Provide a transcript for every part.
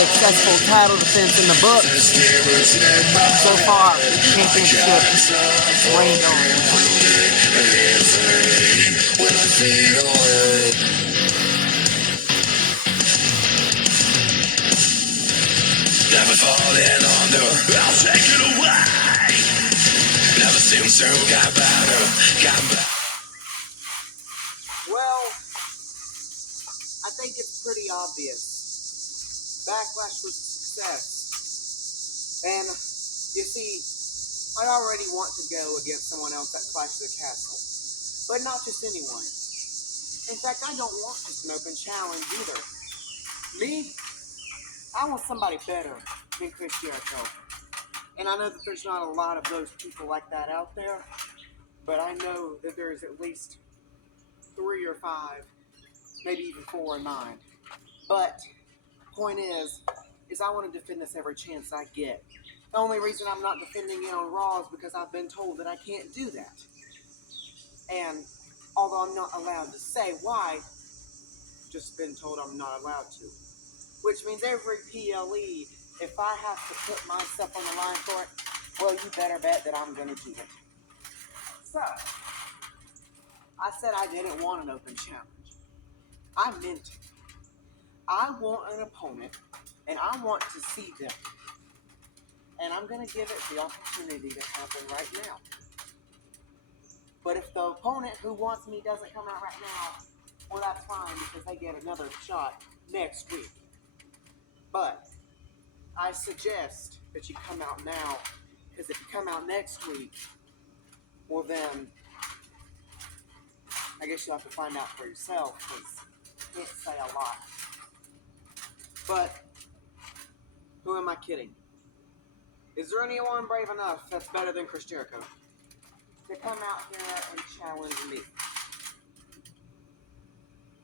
successful title defense in the book. So far, championship reigned on. Never falling under, I'll take it away. Never seems to get better, Well, I think it's pretty obvious. Backlash was a success. And, you see, I already want to go against someone else at Clash of the Castle. But not just anyone. In fact, I don't want just an open challenge either. Me? I want somebody better than Chris Jericho. And I know that there's not a lot of those people like that out there, but I know that there's at least 3 or 5, maybe even 4 in mind. But point is I want to defend this every chance I get. The only reason I'm not defending it on Raw is because I've been told that I can't do that. And although I'm not allowed to say why, just been told I'm not allowed to. Which means every PLE, if I have to put myself on the line for it, well, you better bet that I'm going to do it. So, I said I didn't want an open challenge. I meant it. I want an opponent, and I want to see them. And I'm going to give it the opportunity to happen right now. But if the opponent who wants me doesn't come out right now, well, that's fine, because they get another shot next week. But I suggest that you come out now, because if you come out next week, well then, I guess you'll have to find out for yourself, because I can't say a lot. But, who am I kidding? Is there anyone brave enough that's better than Chris Jericho to come out here and challenge me?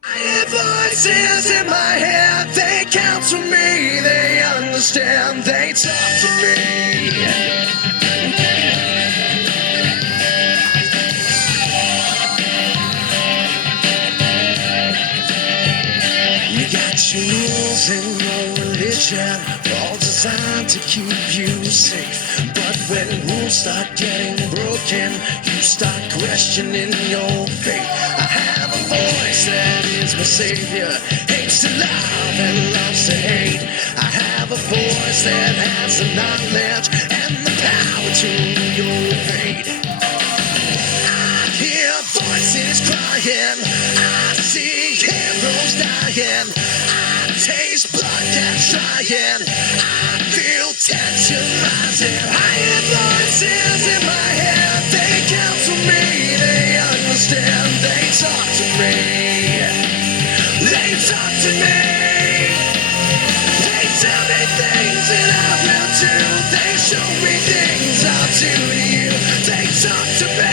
I hear voices in my head, they counsel me, they understand, they talk to me. You got your rules and your religion, all designed to keep you safe. But when rules start getting broken, you start questioning your faith. I have a voice that is my savior, hates to love and loves to hate. I have a voice that has the knowledge and the power to your fate. I hear voices crying, I see heroes dying, I taste blood that's trying, I feel tension rising. I hear voices in my head, they counsel me, they understand, they talk to me, they talk to me, they tell me things that I will do, they show me things I'll do to you, they talk to me,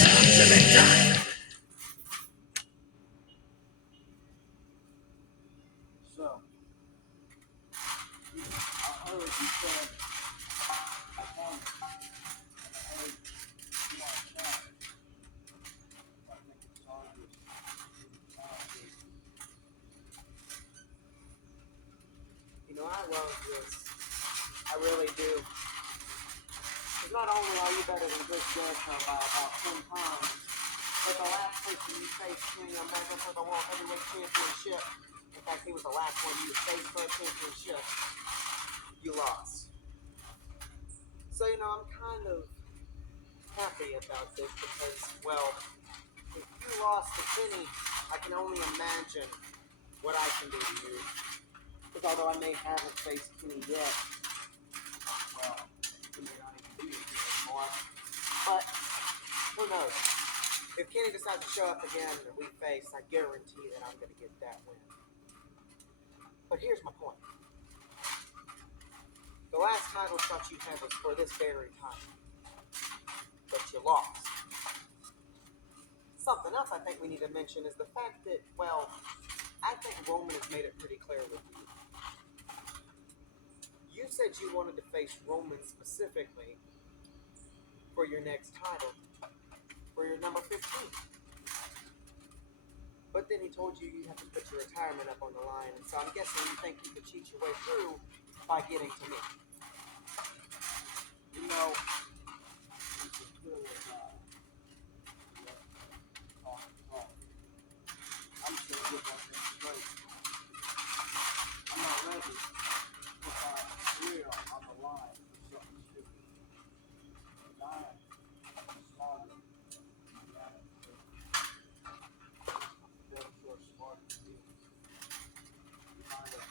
talk to me, talk. So, I heard you said, I heard you want to chat. I think it's obvious. You know, I love this. I really do. Because not only are you better than Chris Jericho by about 10 times, but the last person you faced Kenny Omega for the World Heavyweight Championship, in fact, he was the last one you faced for a championship, you lost. So, you know, I'm kind of happy about this because, well, if you lost to Kenny, I can only imagine what I can do to you. Because although I may haven't faced Kenny yet, well, he may not even be here anymore. But, who knows? If Kenny decides to show up again and we face, I guarantee that I'm going to get that win. But here's my point. The last title shot you had was for this very title. But you lost. Something else I think we need to mention is the fact that, well, I think Roman has made it pretty clear with you. You said you wanted to face Roman specifically for your next title, for your number 15. But then he told you you have to put your retirement up on the line, and so I'm guessing you think you could cheat your way through by getting to me. You know, it's a good talk. I'm just gonna get one thing straight. I'm not ready to put my career on the line for something stupid. And I am smarter than that. Very sure smart as you. You kind of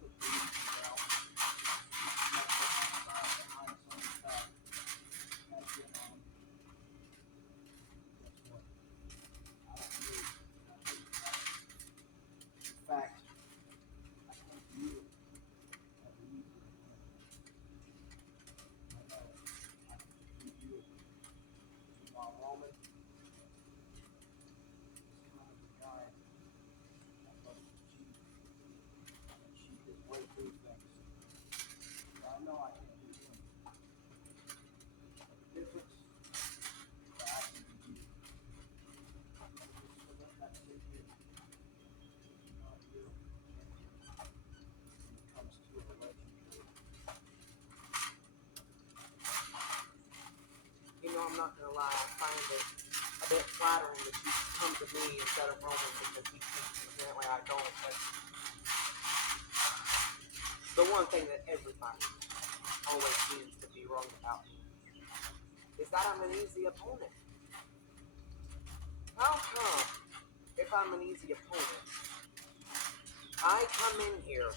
put the easy down. That's what I'm trying behind some stuff. Has been on. Guess what? I don't need that. In fact, I think you have the easier way. I know I can defeat you. Meanwhile, Roman is kind of the guy that loves to cheat and cheat his way through things. So I know I can't do him. But the difference is that I can do you. So let that sink in. You're not real champion when it comes to a legendary. You know, I'm not gonna lie, I find it a bit flattering that you come to me instead of Roman because he thinks apparently I don't. But the one thing that everybody always seems to be wrong about me is that I'm an easy opponent. How come, if I'm an easy opponent, I come in here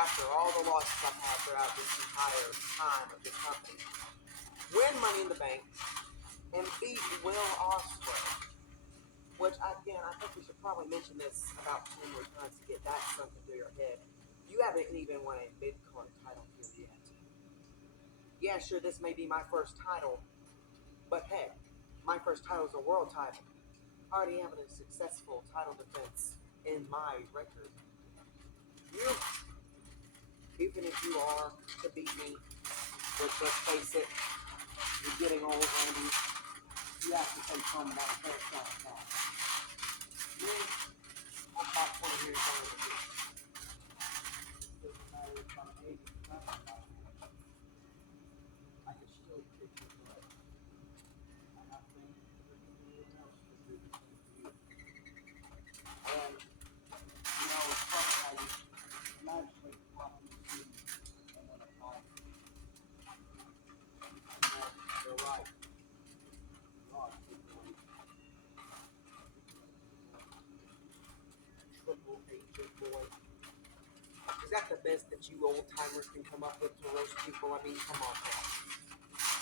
after all the losses I've had throughout this entire time of this company, win Money in the Bank, and beat Will Ospreay? Which, again, I think we should probably mention this about 2 more times to get that sunk into your head. You haven't even won a mid-card title here yet. Yeah, sure, this may be my first title, but hey, my first title is a world title. I already have a successful title defense in my record. You, even if you are to beat me, which let's face it, you're getting old, Randy, you have to take home that first shot now. Me, I'm about 20 years older than you. Doesn't matter if I'm 80 or 90. I can still kick your butt. And I think that anyone else could do the same to you. And, you know, it's funny how you magically pop in the scene and then a fight. You're right. You are Triple H. Triple H, boy. Is that the best that you old timers can come up with to roast people? I mean, come on now.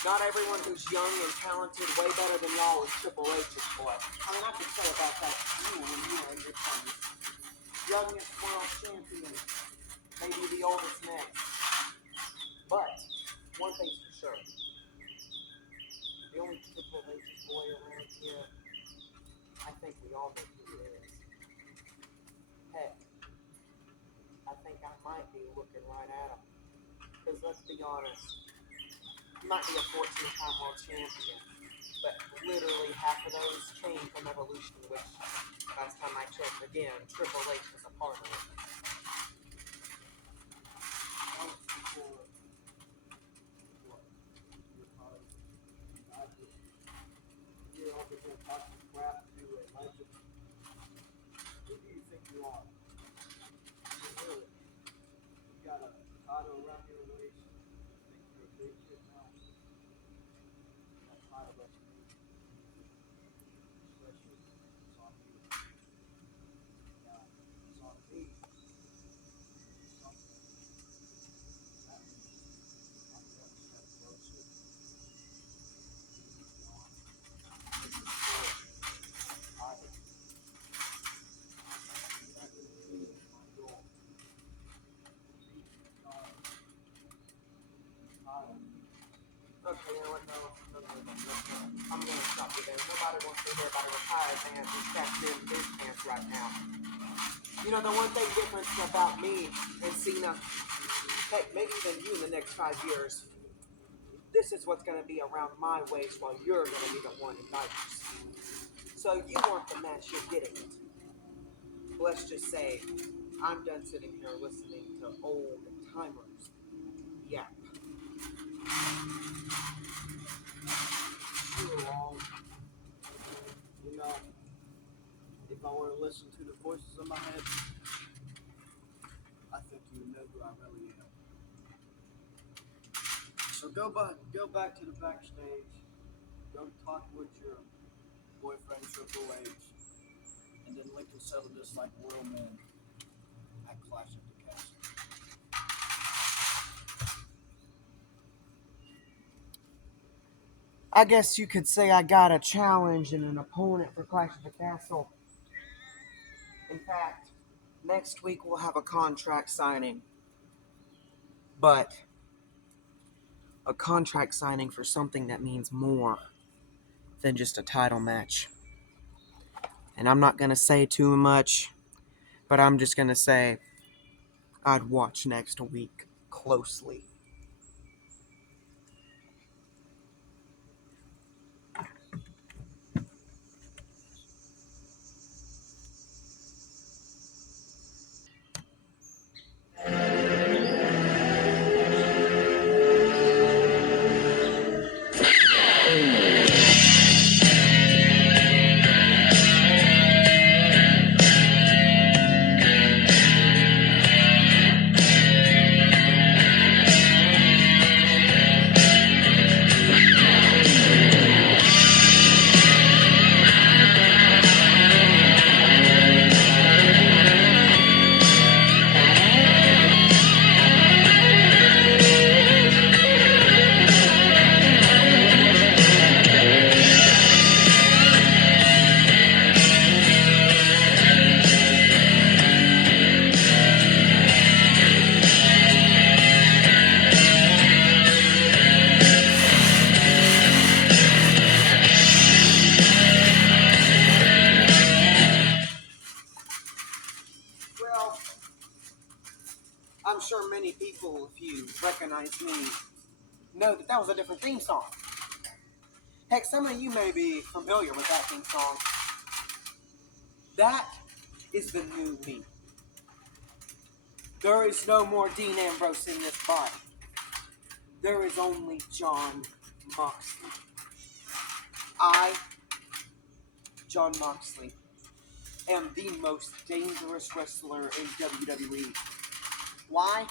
Not everyone who's young and talented, way better than y'all, is Triple H's boy. I mean, I could say about that to you when you were in your 20s. Youngest world champion, maybe the oldest next. But one thing's for sure, the only Triple H's boy around here, I think we all know who it is. Heck, I think I might be looking right at him. Because let's be honest, he might be a 14-time world champion, but literally half of those came from Evolution, which last time I checked again, Triple H was a part of it. Most people, what? Because I just, you're over here talking crap to a legend. Who do you think you are? Really? You got a title around your waist. You think you're a big kid now? That title doesn't mean anything. Especially if it's on you. Now, if it's on me, something. That means I'm one step closer. Beyond. This is for title. That is my goal. Defeat John. Title. Okay, you know what? No. I'm gonna stop you there. Nobody wants to hear about a retired man who's cashing in his pants right now. You know, the one thing difference about me and Cena, heck, maybe even you in the next 5 years, this is what's gonna be around my waist while you're gonna be the one who dies. So you want the match, you're getting it. Let's just say I'm done sitting here listening to old timers. Yeah. You're wrong. You know, if I were to listen to the voices in my head, I think you would know who I really am. So go back to the backstage. Go talk with your boyfriend Triple H, and then Lincoln settle this like real men at Clash of the Castle. I guess you could say I got a challenge and an opponent for Clash of the Castle. In fact, next week we'll have a contract signing. But a contract signing for something that means more than just a title match. And I'm not going to say too much, but I'm just going to say I'd watch next week closely. Well, I'm sure many people, if you recognize me, know that was a different theme song. Heck, some of you may be familiar with that theme song. That is the new me. There is no more Dean Ambrose in this body. There is only Jon Moxley. I, Jon Moxley, am the most dangerous wrestler in WWE. Why?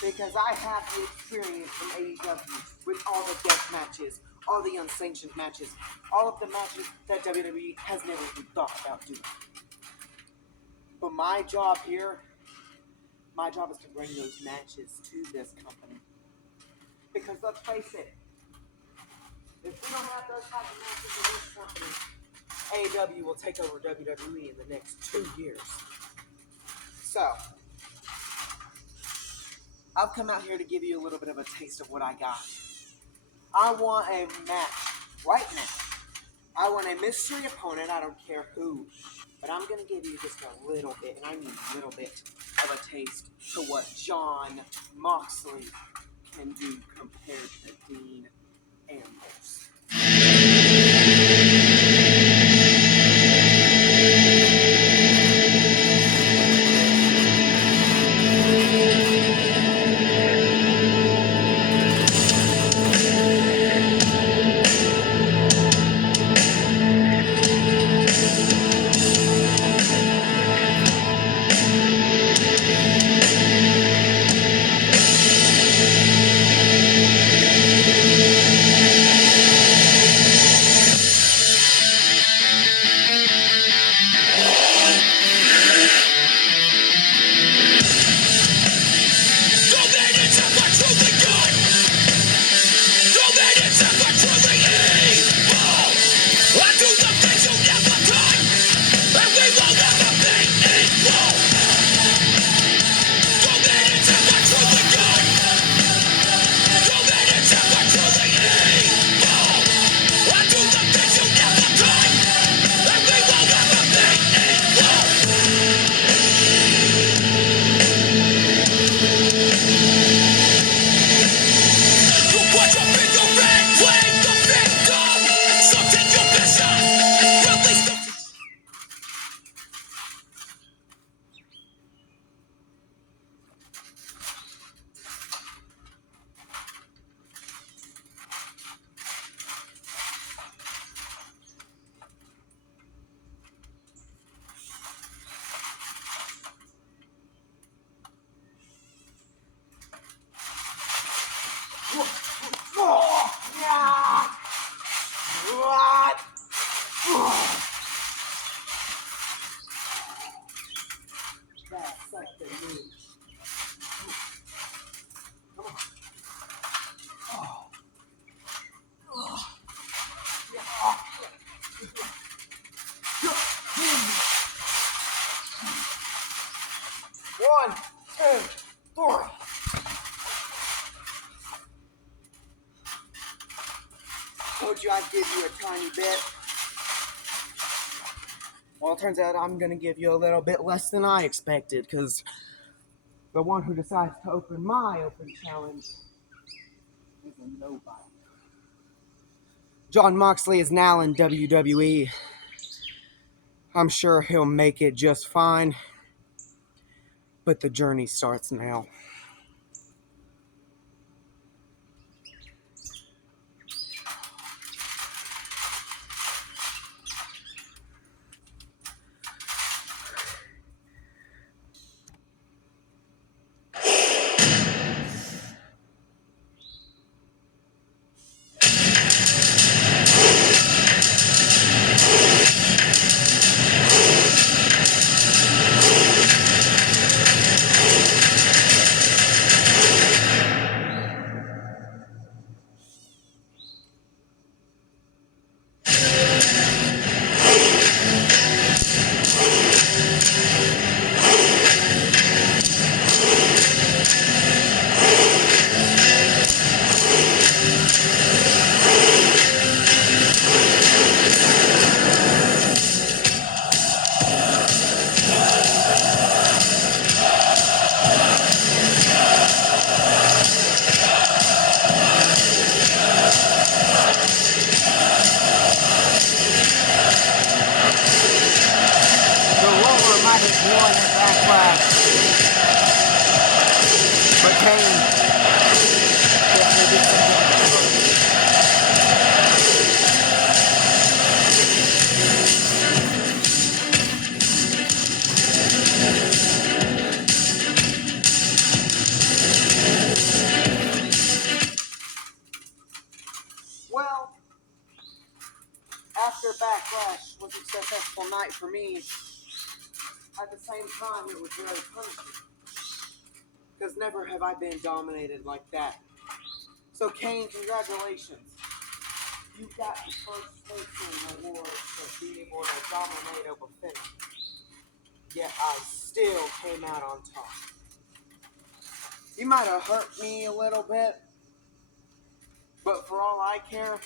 Because I have the experience in AEW with all the death matches, all the unsanctioned matches, all of the matches that WWE has never even thought about doing. But my job here, my job is to bring those matches to this company. Because let's face it, if we don't have those type of matches in this company, AEW will take over WWE in the next 2 years. So, I've come out here to give you a little bit of a taste of what I got. I want a match right now. I want a mystery opponent, I don't care who. But I'm going to give you just a little bit, and I mean a little bit, of a taste to what Jon Moxley can do compared to Dean Ambrose. 1, 2, 3. Told you I'd give you a tiny bit. Well, it turns out I'm gonna give you a little bit less than I expected, because the one who decides to open my open challenge is a nobody. John Moxley is now in WWE. I'm sure he'll make it just fine, but the journey starts now. The roller might have won at Backlash, but Kane definitely did some damage. Well, after Backlash was a successful night for me, at the same time it was very punishing. Because never have I been dominated like that. So Kane, congratulations. You got the first person award for being able to dominate over Finn. Yet I still came out on top. You might have hurt me a little bit, but for all I care,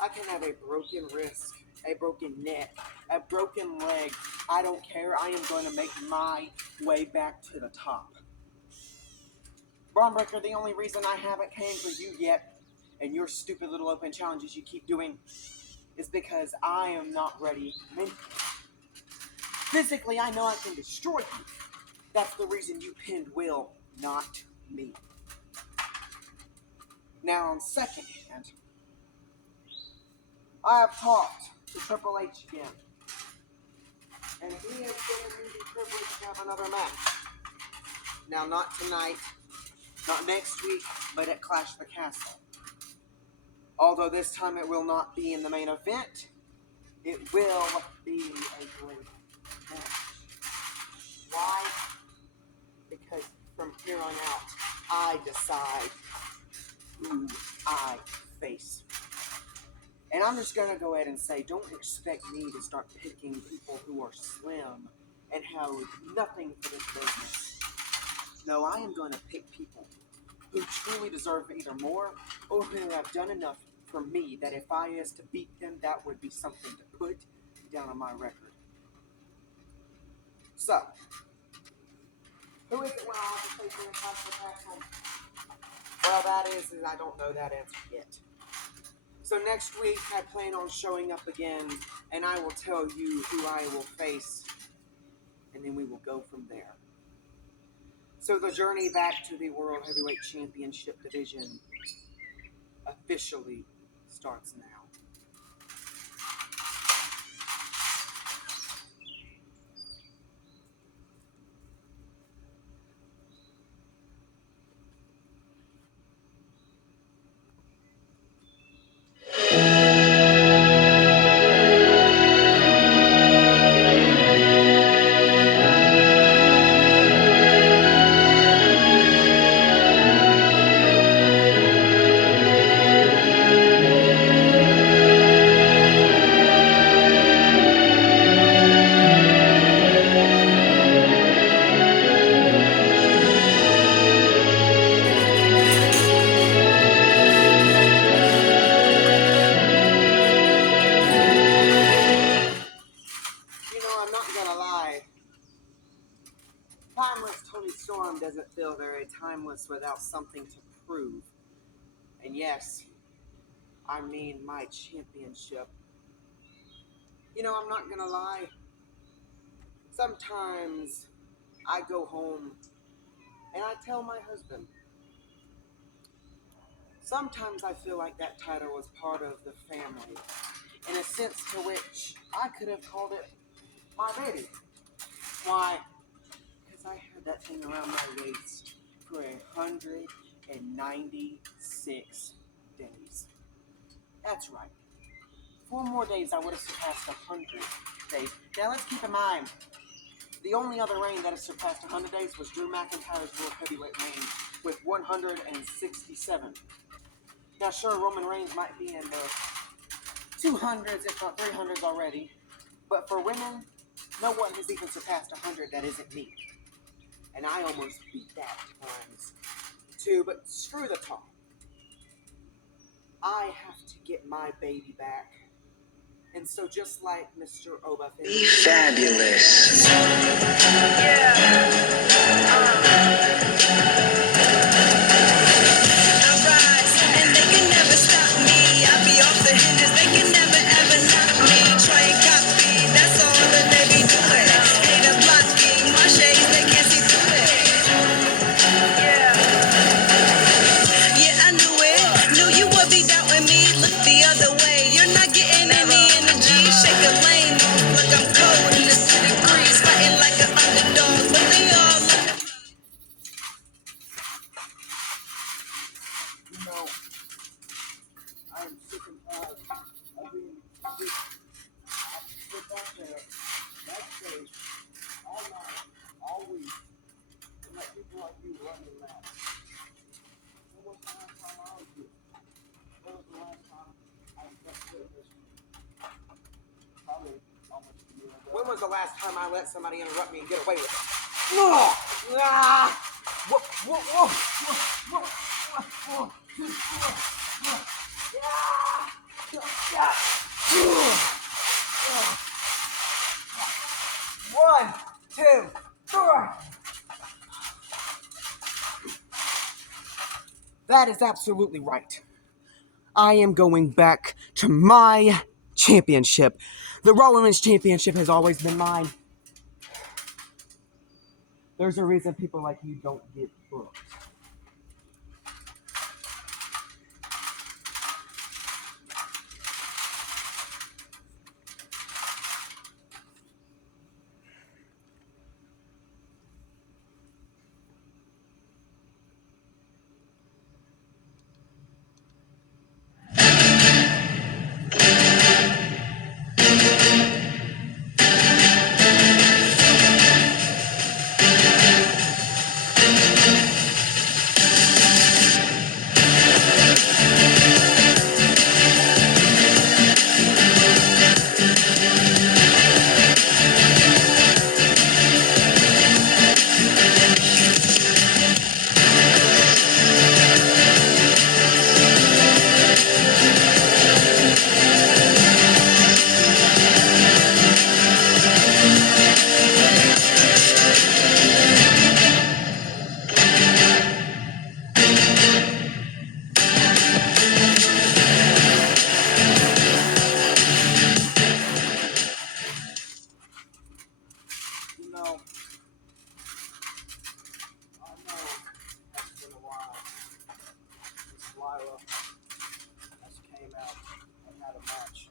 I can have a broken wrist, a broken neck, a broken leg. I don't care. I am going to make my way back to the top. Braun Breaker, the only reason I haven't came for you yet, and your stupid little open challenges you keep doing, is because I am not ready mentally. Physically, I know I can destroy you. That's the reason you pinned Will, not me. Now, on second hand, I have talked to Triple H again, and he has given me the privilege to have another match. Now, not tonight, not next week, but at Clash the Castle. Although this time it will not be in the main event, it will be a great match. Why? Because from here on out, I decide who I face. And I'm just going to go ahead and say, don't expect me to start picking people who are slim and have nothing for this business. No, I am going to pick people who truly deserve either more or who have done enough for me that if I was to beat them, that would be something to put down on my record. So, who is it when I want to face in a Clash of Castle? Well, that is I don't know that answer yet. So next week, I plan on showing up again, and I will tell you who I will face, and then we will go from there. So the journey back to the World Heavyweight Championship division officially starts now. Storm doesn't feel very timeless without something to prove. And yes, I mean my championship. You know, I'm not gonna lie. Sometimes I go home and I tell my husband, sometimes I feel like that title was part of the family, in a sense to which I could have called it my baby. Why? Because I had that thing around my waist for 196 days. That's right. 4 more days I would have surpassed 100 days. Now let's keep in mind, the only other reign that has surpassed 100 days was Drew McIntyre's World Heavyweight reign with 167. Now sure, Roman Reigns might be in the 200s, if not 300s already, but for women, no one has even surpassed 100 that isn't me. And I almost beat that times 2, but screw the talk. I have to get my baby back. And so just like Mr. Oba, Be fabulous. you know, I am sick and tired of being sick. I have to sit back there, backstage, all night, all week, and let people like you run your mouth. When was the last time I was here? When was the last time I stepped foot in this room? Probably almost a year ago. When was the last time I let somebody interrupt me and get away with it? Whoa! Ah! Whoa! Whoa! Whoa! Whoa! Whoa! Whoa! One, two, three. That is absolutely right. I am going back to my championship. The Raw Women's Championship has always been mine. There's a reason people like you don't get booked. You know, I know it's been a while. Miss Lila has came out and had a match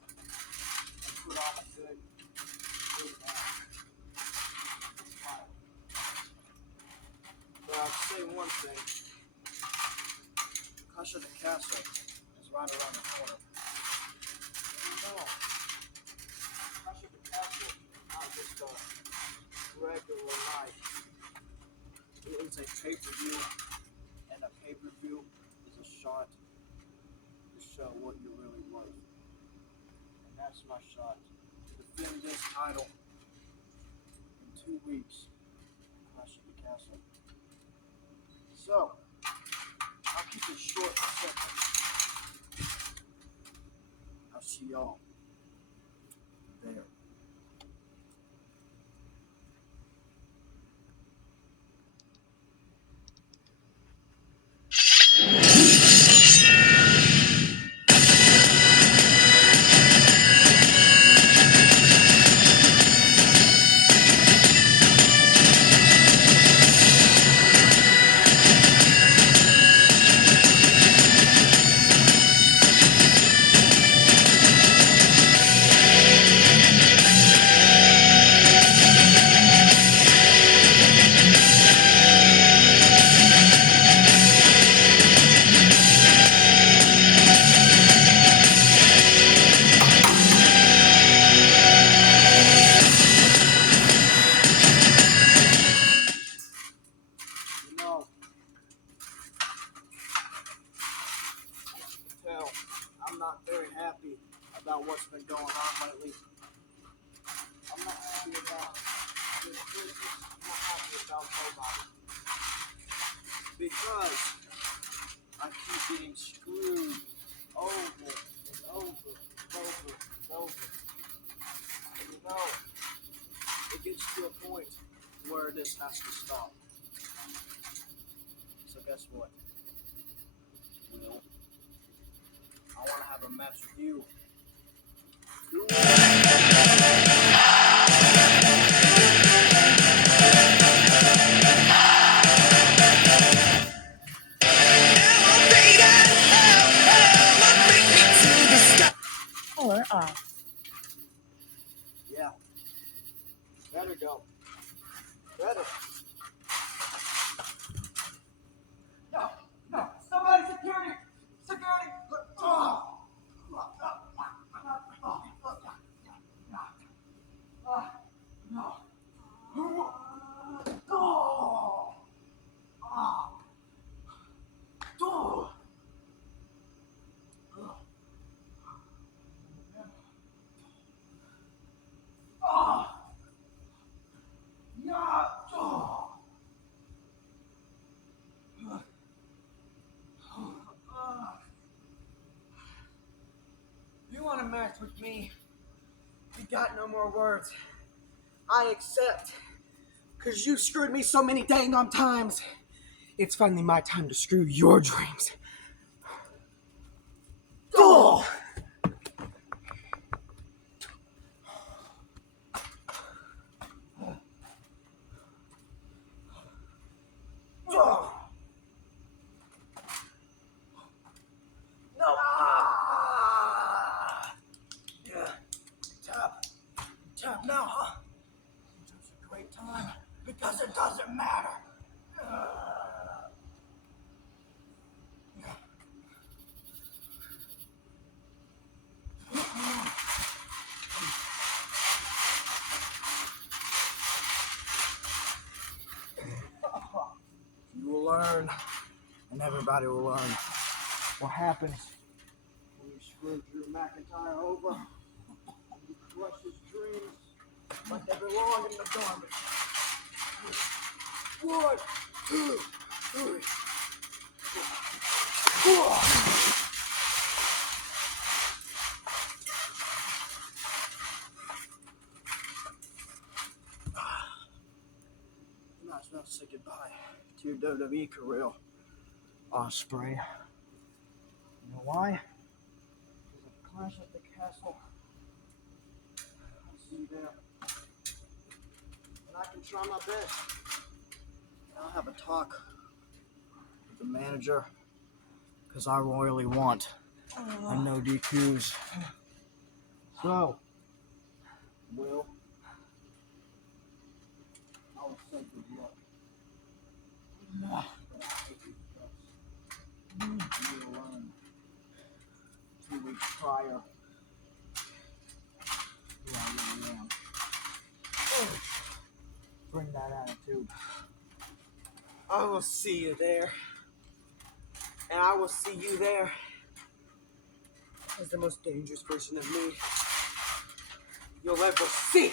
and put on a good match. But I'll say one thing. Clash of the Castle is right around the corner. And you know, Clash of the Castle is not just a regular night. It is a pay-per-view, and a pay-per-view is a shot to show what you're really worth. And that's my shot to defend this title in 2 weeks. Clash of the Castle. So, I'll keep it short and simple. I'll see y'all there. about what's been going on lately. I'm not happy about this business. I'm not happy about nobody. Because I keep getting screwed over and over and over and over. And you know, it gets to a point where this has to stop. So guess what? Will, I want to have a match with you. Or off. Yeah. Better go. Better. No. Somebody, security. Security. Oh. You want to match with me? You got no more words. I accept. Because you screwed me so many dang on times. It's finally my time to screw your dreams. Oh! No! Yeah. Tap now, huh? It's a great time because it doesn't matter. You will learn, and everybody will learn what happens when you screw Drew McIntyre over. You crush his dreams like they belong in the garbage. 1, 2, 3, 4. You might as well say goodbye to your WWE career, Ospreay. You know why? Because at Clash at the Castle, I'll see you there. And I can try my best. And I'll have a talk with the manager. Because I royally want a no DQs. So, Will, I will say good luck. You'll learn 2 weeks prior who I really am. Bring that attitude. I will see you there. And I will see you there as the most dangerous version of me you'll ever see.